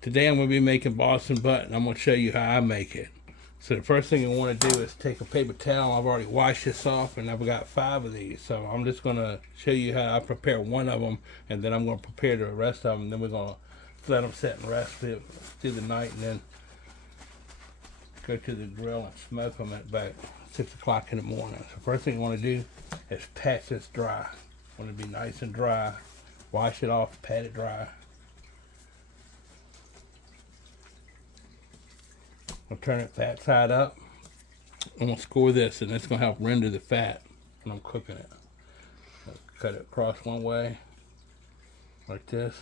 Today I'm going to be making Boston butt, and I'm going to show you how I make it. So the first thing you want to do is take a paper towel. I've already washed this off, and I've got 5 of these. So I'm just going to show you how I prepare one of them, and then I'm going to prepare the rest of them. And then we're going to let them set and rest through the night, and then go to the grill and smoke them at about 6 o'clock in the morning. So first thing you want to do is pat this dry. Want to be nice and dry. Wash it off, pat it dry. I'll turn it fat side up. I'm going to score this, and it's going to help render the fat when I'm cooking it. I'll cut it across one way, like this.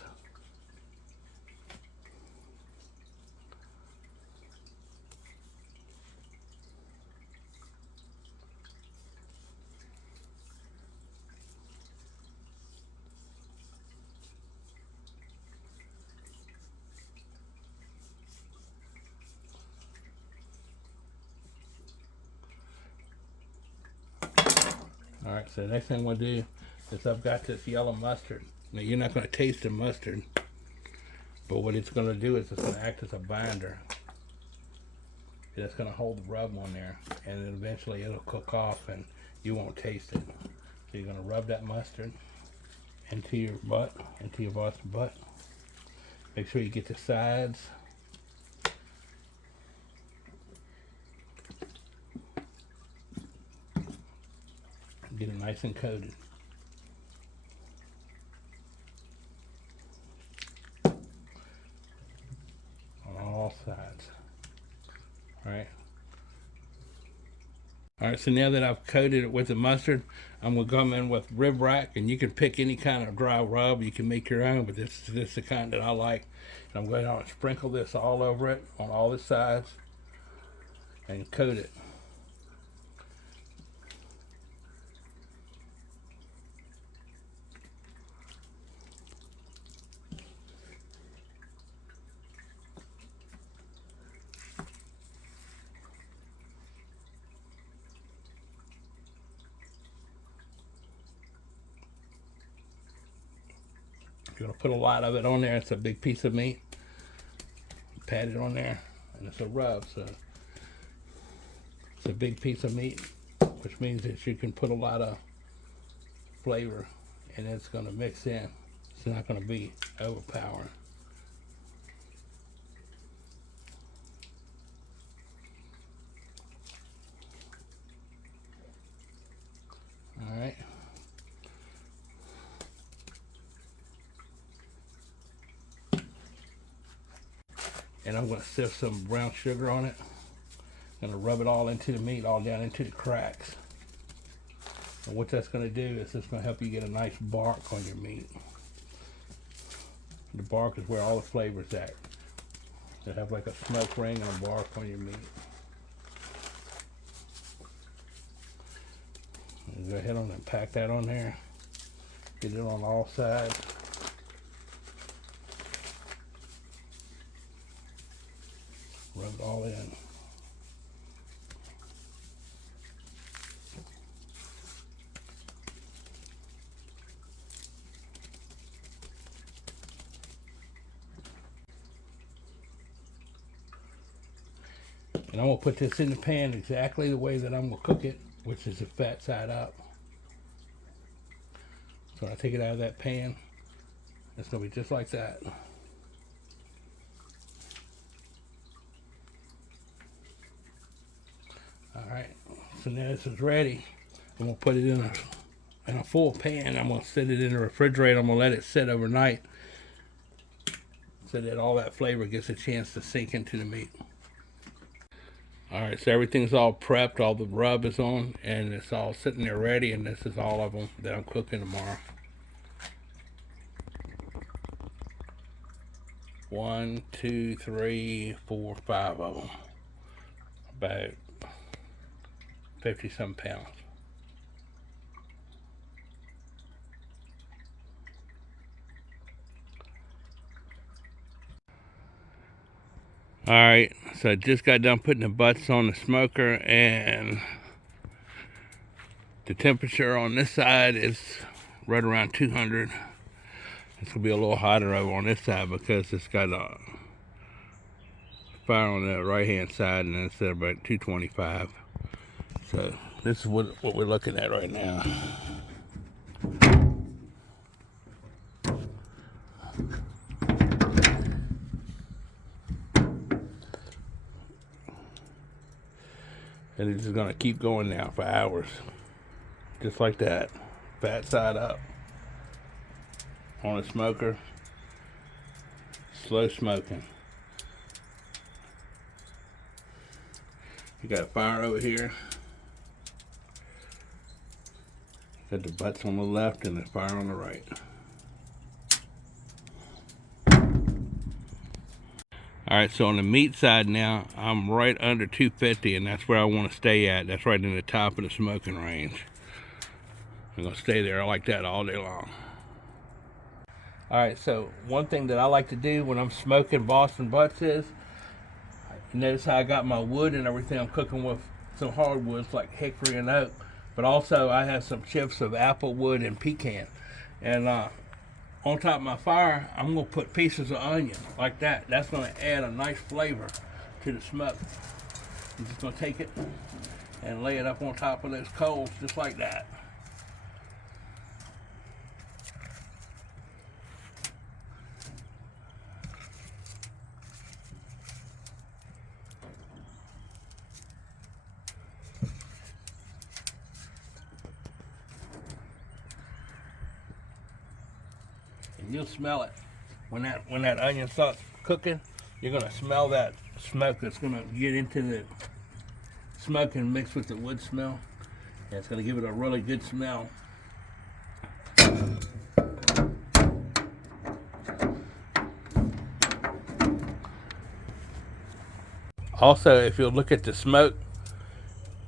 Alright, so the next thing I'm going to do is I've got this yellow mustard. Now you're not going to taste the mustard, but what it's going to do is it's going to act as a binder. It's going to hold the rub on there, and then eventually it'll cook off and you won't taste it. So you're going to rub that mustard into your butt, into your Boston butt. Make sure you get the sides. Get it nice and coated. On all sides. Alright. Alright, so now that I've coated it with the mustard, I'm going to come in with rib rack, and you can pick any kind of dry rub. You can make your own, but this is the kind that I like. And I'm going to sprinkle this all over it, on all the sides, and coat it. You're going to put a lot of it on there. It's a big piece of meat. Pat it on there, and it's a rub, so it's a big piece of meat, which means that you can put a lot of flavor, and it's going to mix in. It's not going to be overpowering. All right. And I'm going to sift some brown sugar on it. I'm going to rub it all into the meat, all down into the cracks. And what that's going to do is it's going to help you get a nice bark on your meat. The bark is where all the flavor's at. You have like a smoke ring and a bark on your meat. And go ahead on and pack that on there. Get it on all sides. Rub it all in. And I'm going to put this in the pan exactly the way that I'm going to cook it, which is the fat side up. So when I take it out of that pan, it's going to be just like that. Alright, so now this is ready. I'm going to put it in a full pan. I'm going to set it in the refrigerator. I'm going to let it sit overnight so that all that flavor gets a chance to sink into the meat. Alright, so everything's all prepped, all the rub is on, and it's all sitting there ready, and this is all of them that I'm cooking tomorrow. 1, 2, 3, 4, 5 of them. About 50-some pounds. Alright, so I just got done putting the butts on the smoker, and the temperature on this side is right around 200. It's going to be a little hotter over on this side because it's got fire on the right hand side, and then set about 225. So this is what we're looking at right now. And it's just gonna keep going now for hours. Just like that. Fat side up. On a smoker. Slow smoking. You got a fire over here. Got the butts on the left and the fire on the right. Alright, so on the meat side now, I'm right under 250, and that's where I want to stay at. That's right in the top of the smoking range. I'm going to stay there like that all day long. Alright, so one thing that I like to do when I'm smoking Boston butts is, you notice how I got my wood and everything. I'm cooking with some hardwoods like hickory and oak, but also I have some chips of apple wood and pecan. And on top of my fire, I'm going to put pieces of onion like that. That's going to add a nice flavor to the smoke. I'm just going to take it and lay it up on top of those coals just like that. You'll smell it when that onion starts cooking. You're gonna smell that smoke that's gonna get into the smoke and mix with the wood smell, and it's gonna give it a really good smell. Also, if you'll look at the smoke,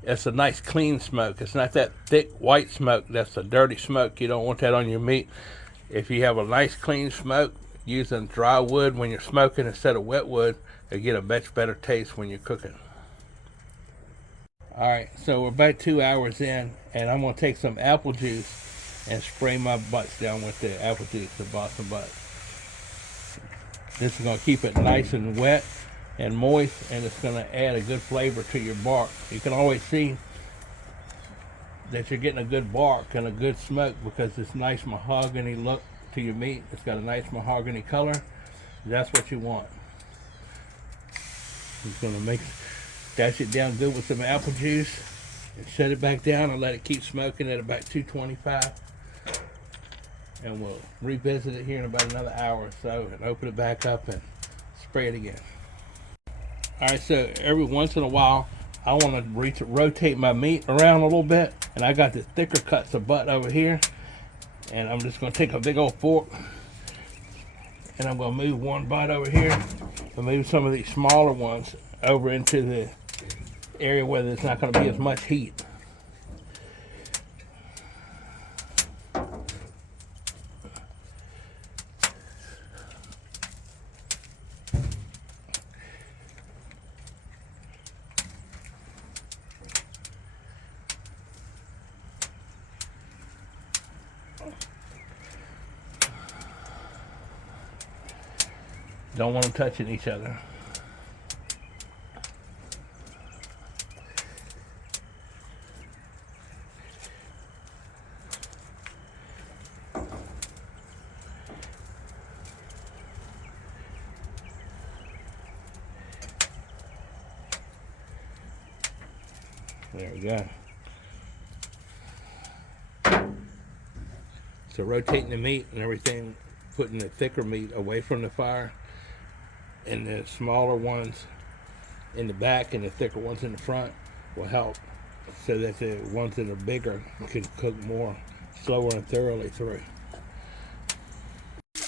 it's a nice clean smoke. It's not that thick white smoke. That's a dirty smoke. You don't want that on your meat. If you have a nice clean smoke using dry wood when you're smoking instead of wet wood, you'll get a much better taste when you're cooking. Alright, so we're about 2 hours in, and I'm going to take some apple juice and spray my butts down with the apple juice, the Boston butt. This is going to keep it nice and wet and moist, and it's going to add a good flavor to your bark. You can always see that you're getting a good bark and a good smoke because it's nice mahogany look to your meat. It's got a nice mahogany color. That's what you want. Just gonna dash it down good with some apple juice and set it back down and let it keep smoking at about 225. And we'll revisit it here in about another hour or so and open it back up and spray it again. Alright, so every once in a while I want to rotate my meat around a little bit, and I got the thicker cuts of butt over here, and I'm just going to take a big old fork and I'm going to move one butt over here and move some of these smaller ones over into the area where there's not going to be as much heat. Don't want them touching each other. There we go. So rotating the meat and everything, putting the thicker meat away from the fire, and the smaller ones in the back and the thicker ones in the front will help so that the ones that are bigger can cook more slower and thoroughly through.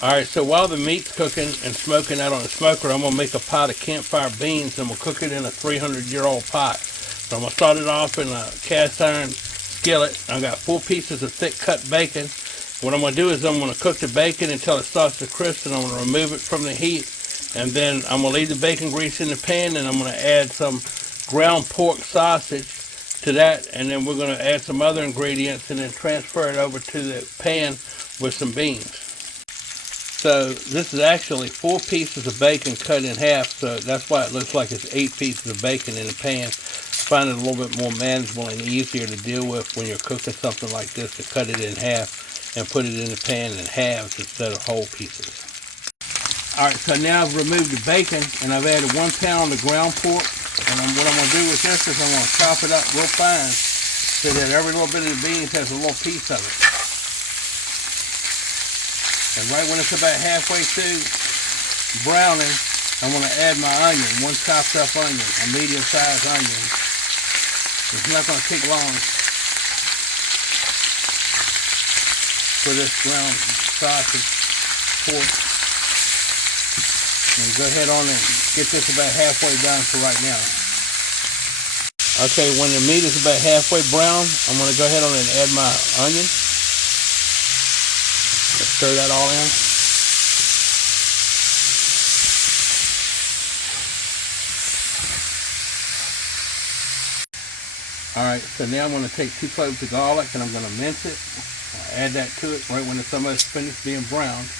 Alright, so while the meat's cooking and smoking out on the smoker, I'm going to make a pot of campfire beans, and we'll cook it in a 300-year-old pot. So I'm going to start it off in a cast iron skillet. I've got 4 pieces of thick cut bacon. What I'm going to do is I'm going to cook the bacon until it starts to crisp, and I'm going to remove it from the heat. And then I'm going to leave the bacon grease in the pan, and I'm going to add some ground pork sausage to that, and then we're going to add some other ingredients and then transfer it over to the pan with some beans. So this is actually 4 pieces of bacon cut in half, so that's why it looks like it's 8 pieces of bacon in a pan. I find it a little bit more manageable and easier to deal with when you're cooking something like this, to cut it in half and put it in the pan in halves instead of whole pieces. Alright, so now I've removed the bacon and I've added 1 pound of ground pork. And what I'm going to do with this is I'm going to chop it up real fine so that every little bit of the beans has a little piece of it. And right when it's about halfway through browning, I'm going to add my onion, 1 chopped up onion, a medium sized onion. It's not going to take long for this ground sausage pork. And go ahead on and get this about halfway done for right now. Okay, when the meat is about halfway brown, I'm going to go ahead on and add my onion. Let's stir that all in. Alright, so now I'm going to take 2 cloves of garlic and I'm going to mince it. I'll add that to it right when it's almost finished being browned.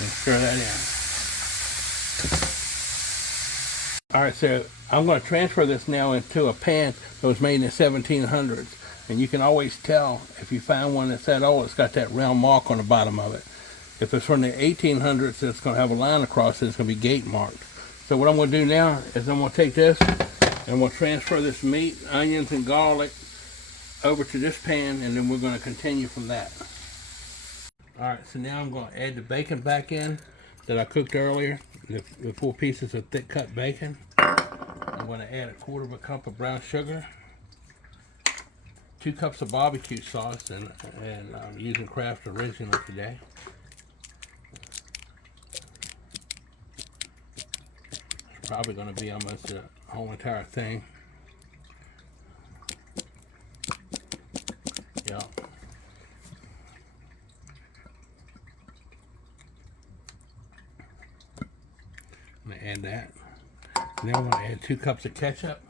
And stir that in. Alright, so I'm going to transfer this now into a pan that was made in the 1700s. And you can always tell if you find one that's that old, it's got that round mark on the bottom of it. If it's from the 1800s, it's going to have a line across it, it's going to be gate marked. So what I'm going to do now is I'm going to take this and I'm going to transfer this meat, onions, and garlic over to this pan, and then we're going to continue from that. Alright, so now I'm going to add the bacon back in that I cooked earlier, the 4 pieces of thick cut bacon. I'm going to add 1/4 cup of brown sugar, 2 cups of barbecue sauce, and I'm using Kraft Original today. It's probably going to be almost the whole entire thing. Yeah. I'm going to add that. Now I'm going to add 2 cups of ketchup.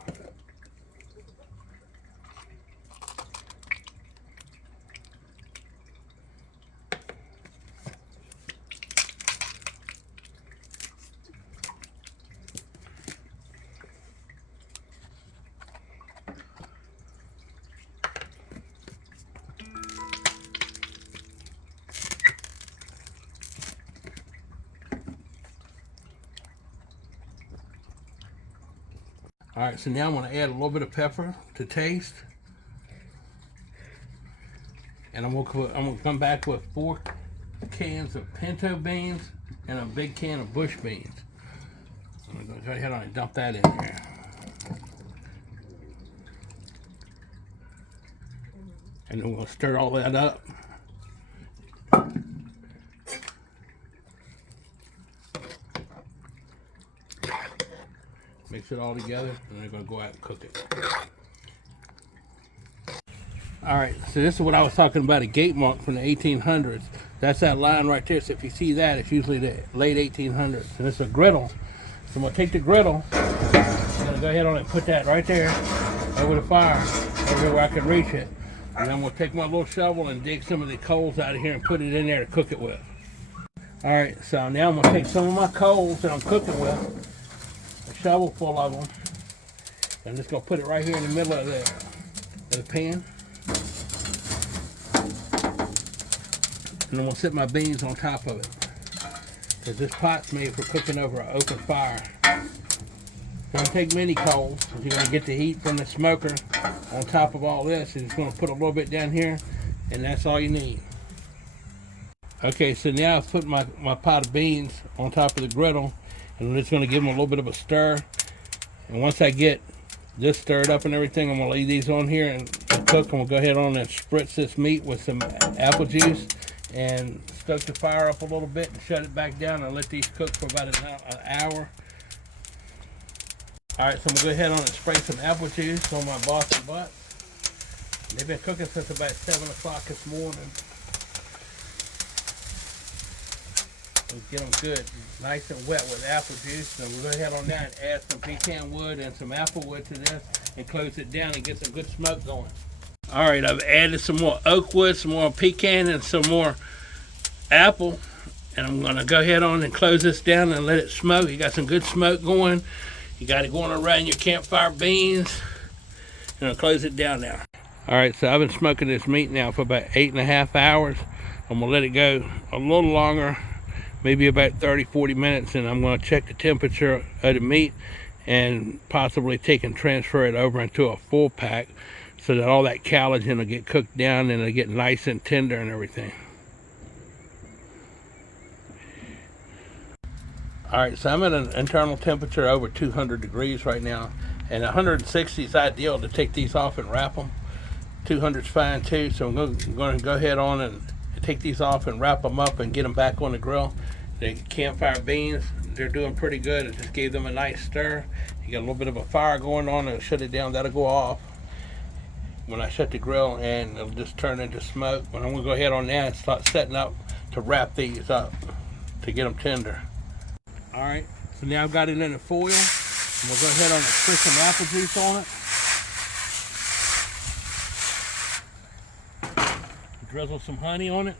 Alright, so now I'm going to add a little bit of pepper to taste. And I'm going to come back with 4 cans of pinto beans and a big can of bush beans. I'm going to go ahead and dump that in there. And then we'll stir all that up. Mix it all together, and then I'm going to go out and cook it. Alright, so this is what I was talking about, a gate mark from the 1800s. That's that line right there, so if you see that, it's usually the late 1800s. And it's a griddle. So I'm going to take the griddle, I'm going to go ahead on and put that right there over the fire, over where I can reach it. And I'm going to take my little shovel and dig some of the coals out of here and put it in there to cook it with. Alright, so now I'm going to take some of my coals that I'm cooking with, shovel full of them. I'm just going to put it right here in the middle of the pan. And I'm going to set my beans on top of it. Because this pot's made for cooking over an open fire. Don't take many coals. You're going to get the heat from the smoker on top of all this. And it's going to put a little bit down here. And that's all you need. Okay, so now I've put my pot of beans on top of the griddle. And I'm just going to give them a little bit of a stir. And once I get this stirred up and everything, I'm going to leave these on here and cook. And we'll go ahead on and spritz this meat with some apple juice and stoke the fire up a little bit and shut it back down and let these cook for about an hour. Alright, so I'm going to go ahead on and spray some apple juice on my Boston butt. They've been cooking since about 7 o'clock this morning. We'll get them good, nice and wet with apple juice. So we'll go ahead on down and add some pecan wood and some apple wood to this and close it down and get some good smoke going. All right, I've added some more oak wood, some more pecan, and some more apple. And I'm gonna go ahead on and close this down and let it smoke. You got some good smoke going. You got it going around your campfire beans. And I'll close it down now. All right, so I've been smoking this meat now for about 8.5 hours. I'm gonna let it go a little longer, maybe about 30-40 minutes, and I'm gonna check the temperature of the meat and possibly take and transfer it over into a full pack so that all that collagen will get cooked down and it'll get nice and tender and everything. All right, so I'm at an internal temperature over 200 degrees right now, and 160 is ideal to take these off and wrap them. 200 is fine too, so I'm going to go ahead on and take these off and wrap them up and get them back on the grill. The campfire beans, they're doing pretty good. I just gave them a nice stir. You got a little bit of a fire going on, and shut it down. That'll go off when I shut the grill, and it'll just turn into smoke. But I'm going to go ahead on now and start setting up to wrap these up to get them tender. All right, so now I've got it in the foil. I'm gonna go ahead and spray some apple juice on it. Drizzle some honey on it.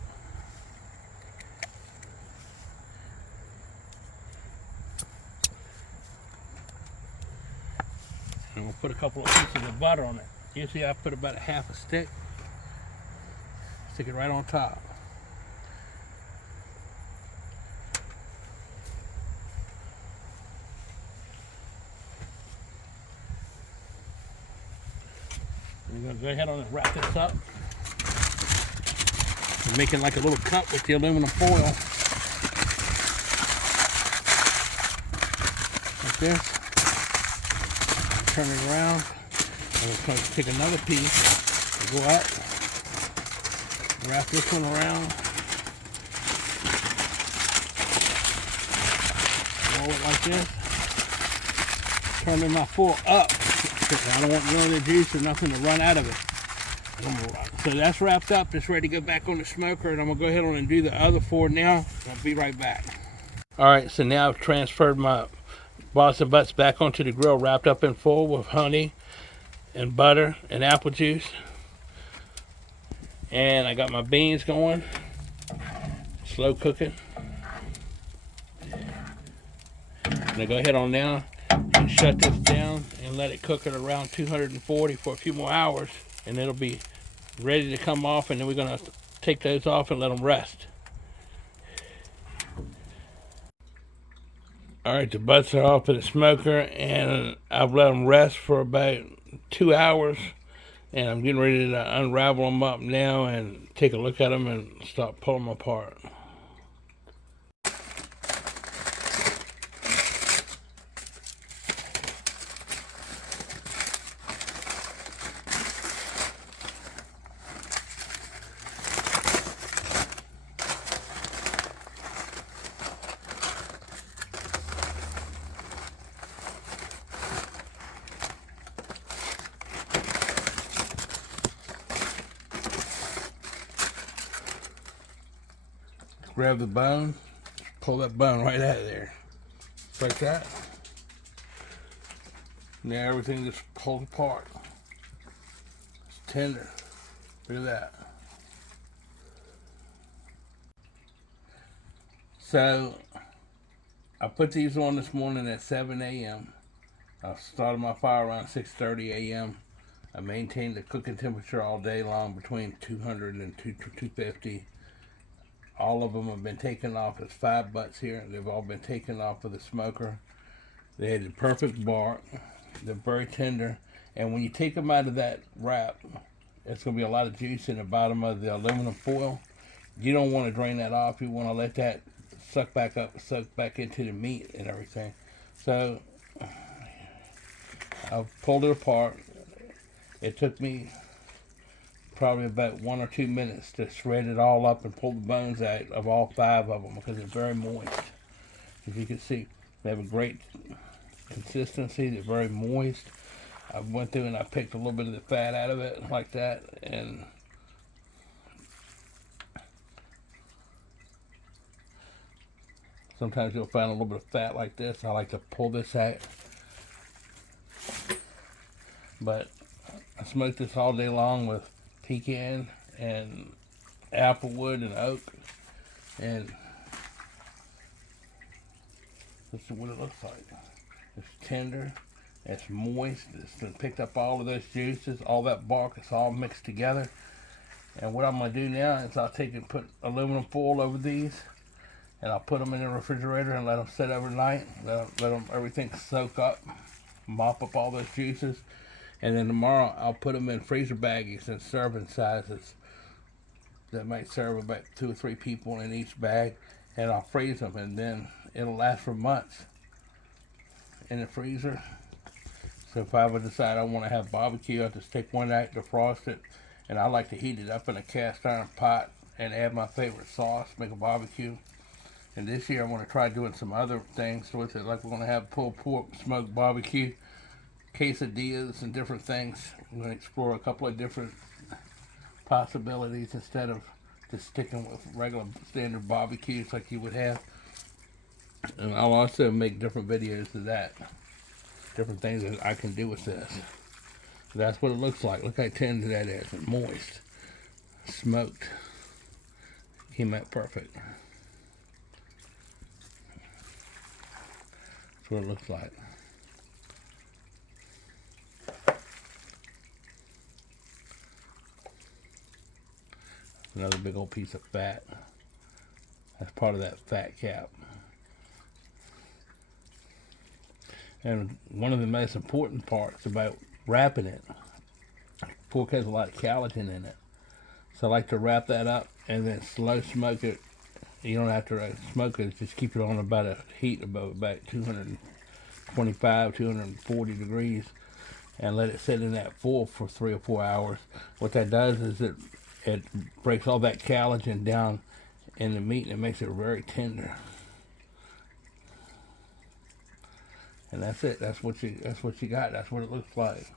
And we'll put a couple of pieces of butter on it. Usually I put about a half a stick. Stick it right on top. We're going to go ahead and wrap this up. We're making like a little cup with the aluminum foil. Like this. Turn it around. And we're going to take another piece and go up. Wrap this one around. Roll it like this. Turning my foil up. I don't want none of the juice or nothing to run out of it. So that's wrapped up. It's ready to go back on the smoker, and I'm going to go ahead on and do the other 4 now. I'll be right back. All right, so now I've transferred my Boston butts back onto the grill, wrapped up in foil with honey and butter and apple juice. And I got my beans going, slow cooking. I'm going to go ahead on now and shut this down and let it cook at around 240 for a few more hours, and it'll be ready to come off, and then we're going to take those off and let them rest. All right, the butts are off of the smoker, and I've let them rest for about 2 hours, and I'm getting ready to unravel them up now and take a look at them and start pulling them apart. Grab the bone, pull that bone right out of there. Just like that. Now everything just pulls apart. It's tender. Look at that. So I put these on this morning at 7 a.m. I started my fire around 6:30 a.m. I maintained the cooking temperature all day long between 200 and 250. All of them have been taken off. There's 5 butts here. They've all been taken off of the smoker. They had the perfect bark. They're very tender. And when you take them out of that wrap, there's going to be a lot of juice in the bottom of the aluminum foil. You don't want to drain that off. You want to let that suck back up, suck back into the meat and everything. So I've pulled it apart. It took me probably about 1 or 2 minutes to shred it all up and pull the bones out of all 5 of them because it's very moist. As you can see, they have a great consistency. They're very moist. I went through and I picked a little bit of the fat out of it like that, and sometimes you'll find a little bit of fat like this. I like to pull this out, but I smoked this all day long with pecan and applewood and oak, and this is what it looks like. It's tender, it's moist, it's picked up all of those juices, all that bark, it's all mixed together. And what I'm going to do now is I'll take and put aluminum foil over these, and I'll put them in the refrigerator and let them sit overnight, let them everything soak up, mop up all those juices. And then tomorrow I'll put them in freezer baggies and serving sizes that might serve about 2 or 3 people in each bag, and I'll freeze them, and then it'll last for months in the freezer. So if I ever decide I want to have barbecue, I'll just take one out, defrost it, and I like to heat it up in a cast iron pot and add my favorite sauce, make a barbecue. And this year I want to try doing some other things with it, like we're going to have pulled pork, smoked barbecue, quesadillas, and different things. We're going to explore a couple of different possibilities instead of just sticking with regular standard barbecues like you would have. And I'll also make different videos of that, different things that I can do with this. That's what it looks like. Look how tender that is, and moist, smoked. Came out perfect. That's what it looks like. Another big old piece of fat. That's part of that fat cap. And one of the most important parts about wrapping it, pork has a lot of collagen in it. So I like to wrap that up and then slow smoke it. You don't have to smoke it, just keep it on about a heat of about 225, 240 degrees, and let it sit in that foil for 3 or 4 hours. What that does is it breaks all that collagen down in the meat, and it makes it very tender. And that's it. That's what you got. That's what it looks like.